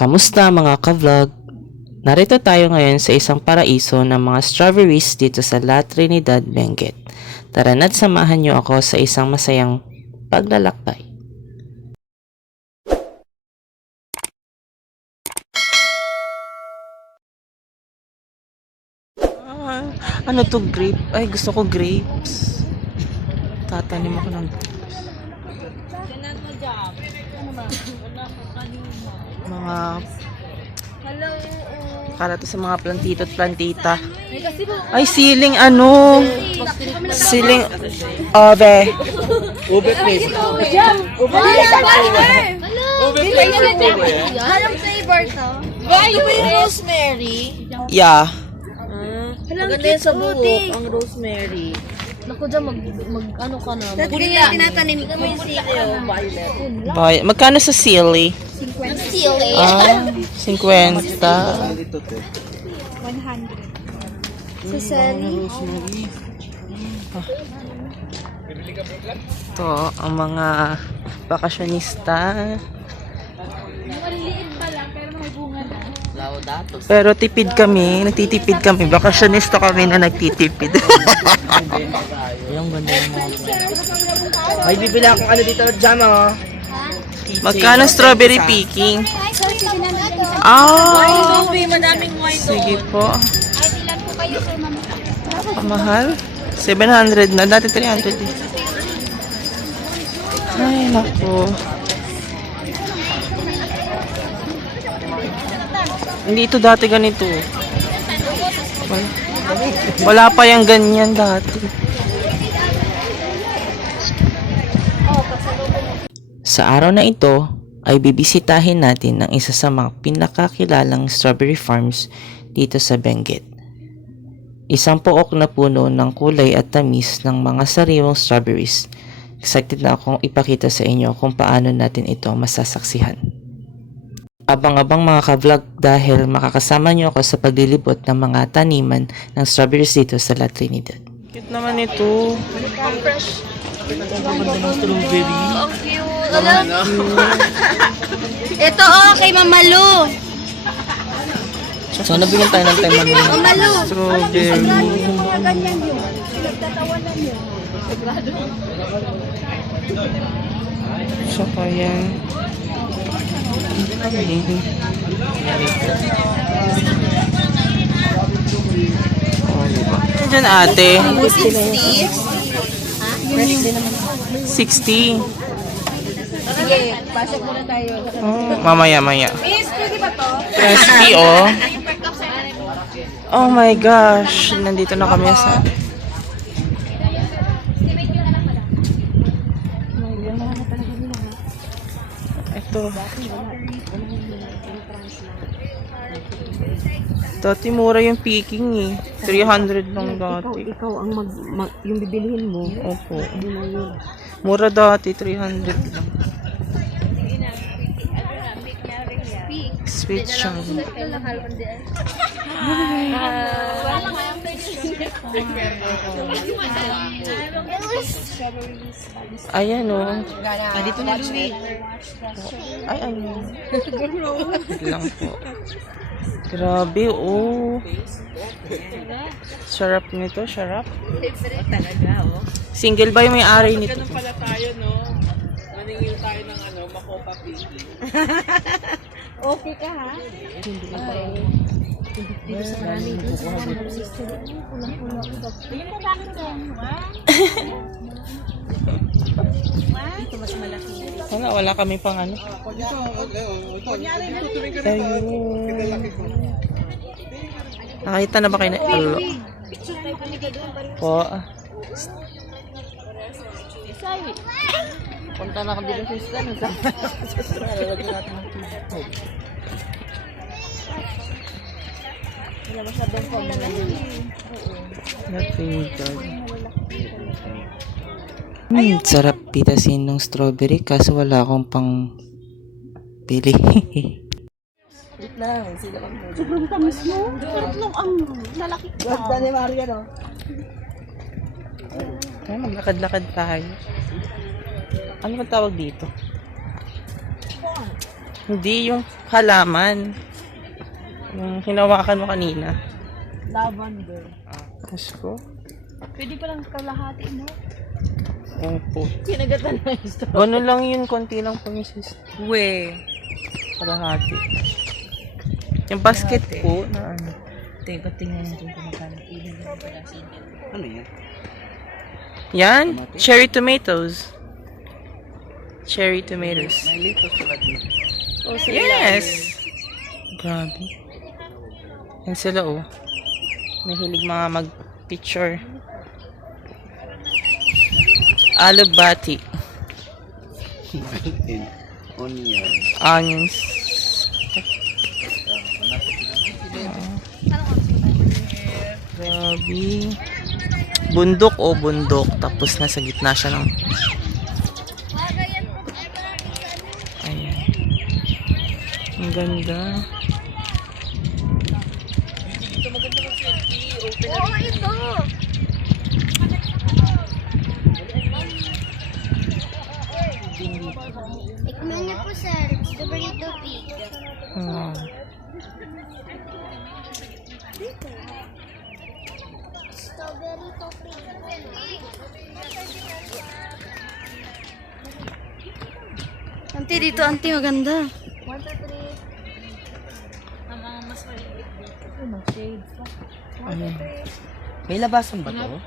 Kamusta mga ka-vlog? Narito tayo ngayon sa isang paraiso ng mga strawberries dito sa La Trinidad, Benguet. Tara na't samahan niyo ako sa isang masayang paglalakbay. Ah, ano to grape? Ay, gusto ko grapes. Tatanim ako ng grapes. Mga para to sa mga plantito at plantita. Ay, siling ano? Siling ove. Ube please. Anong flavor to? Ba, yung rosemary? Yeah. Maganda yan sa buhok, ang rosemary. Naku dyan, mag, mag, ano ka na, mag Kaya tinatanim ko yung sili. Violet. Boy, magkano sa sili? Sili. Ah, 50. Sa sili. Ito, ang mga bakasyonista. Pero tipid kami, nagtitipid kami. Bakasyonista kami na nagtitipid. Yung ganda yung mga May bibili akong ano dito, jam oh. Magkano strawberry picking? Ah, madaming wine sige po. Pamahal? 700 na. Dati 300 eh. Ay, naku. Hindi ito dati ganito. Wala, wala pa yung ganyan dati. Sa araw na ito, ay bibisitahin natin ang isa sa mga pinakakilalang strawberry farms dito sa Benguet. Isang pook na puno ng kulay at tamis ng mga sariwang strawberries. Excited na akong ipakita sa inyo kung paano natin ito masasaksihan. Abang-abang mga ka-vlog dahil makakasama niyo ako sa paglilibot ng mga taniman ng strawberries dito sa La Trinidad. Cute naman ito. strawberry. Ang cute. Alam? Ito oh, kay Mamalu. So, nabigyan tayo ng time namin. Mamalu. Strawberry. Mga ganyan yun. Nagtatawanan yun. Saka yan. Oh, diba? Diyan ate. 60. 60. Sige, pasok muna tayo. Oh, mamaya, maya. Miss, pwede ba to? Crispy, oh. Oh my gosh. Nandito na kami sa... Ito. Dati mura yung picking eh. 300 lang dati. Ikaw ang mag, mag yung bibilihin mo. Opo. Mura dati, 300 lang. Sweet chunk. Ayan o. Oh. dito na Louie. Ay, ano. Lang po. Grabe, oh. Sarap nito, sarap. Talaga, oh. Single ba yung may-ari nito? Pala tayo, no? Maningil tayo ng ano, makopa pili. Okay ka ha? Wala, wala kami pang ano. Ayun. Nakita na ba kayo na? Alo. Po. Punta na ka dito sa isla. Napitan. Hmm, sarap pitasin ng strawberry kaso wala akong pang pili. Wait lang, sila kami. Sobrang tamis mo. Sobrang ang lalaki ka. Ganda ni Maria, no? Kaya maglakad-lakad tayo. Ano ba tawag dito? Hindi yung halaman. Yung hinawakan mo kanina. Lavender. Diyos ko. Pwede pa lang kalahati mo. Opo. Kinagatan na yung straw. Gano'n lang yun, konti lang po yung sis. We. Kalahati. Yung basket po na ano. Teka, tingnan natin kung magkano. Ano yan? Yan, cherry tomatoes. Cherry tomatoes. May litos pala dito. Oh, Yes! Grabe. Yan sila oh. May hilig mga mag-picture. Alubati. Onion. Onions. Grabe. Bundok o bundok. Tapos nasa gitna siya ng... Ayan. Ang ganda. Oo, ito! Tikman niyo po sir, the burrito pig. Wow. Strawberry topping. Auntie, dito auntie, maganda. One, three. Ayan. May labasan ba to?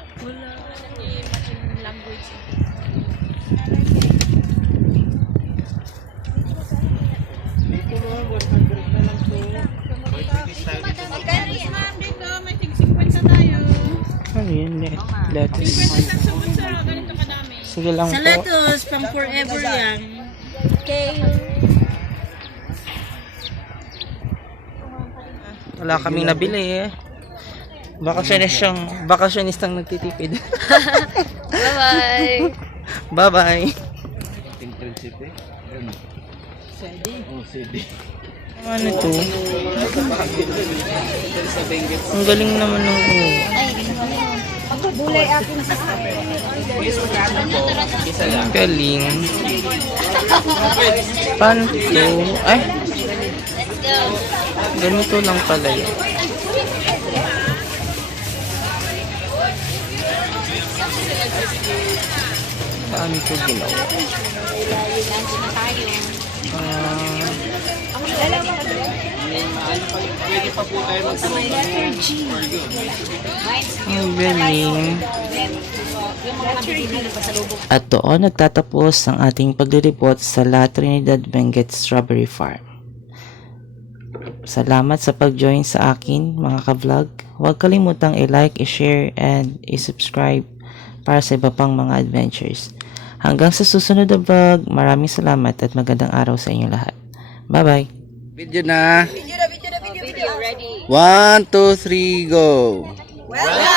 Ano yun? Let- Lettuce. Sige lang Sa po. lettuce, pang forever yan. Wala kaming nabili eh. Bakasyonistang, bakasyonistang nagtitipid. Bye-bye! Bye-bye. Ating prinsipe. Ano? Sede. Oh, sede. Ano to? Ang galing naman ng Ang galing. Paano to? Ay, ganito lang pala yun. Paano to ginawa? Ah, Ang galing. At doon nagtatapos ang ating paglilibot sa La Trinidad Benguet Strawberry Farm. Salamat sa pag-join sa akin mga ka-vlog. Huwag kalimutang i-like, i-share, and i-subscribe para sa iba pang mga adventures. Hanggang sa susunod na vlog, maraming salamat at magandang araw sa inyo lahat. Bye-bye! Video na. Video na, video na, video, video. One, two, three, go. Welcome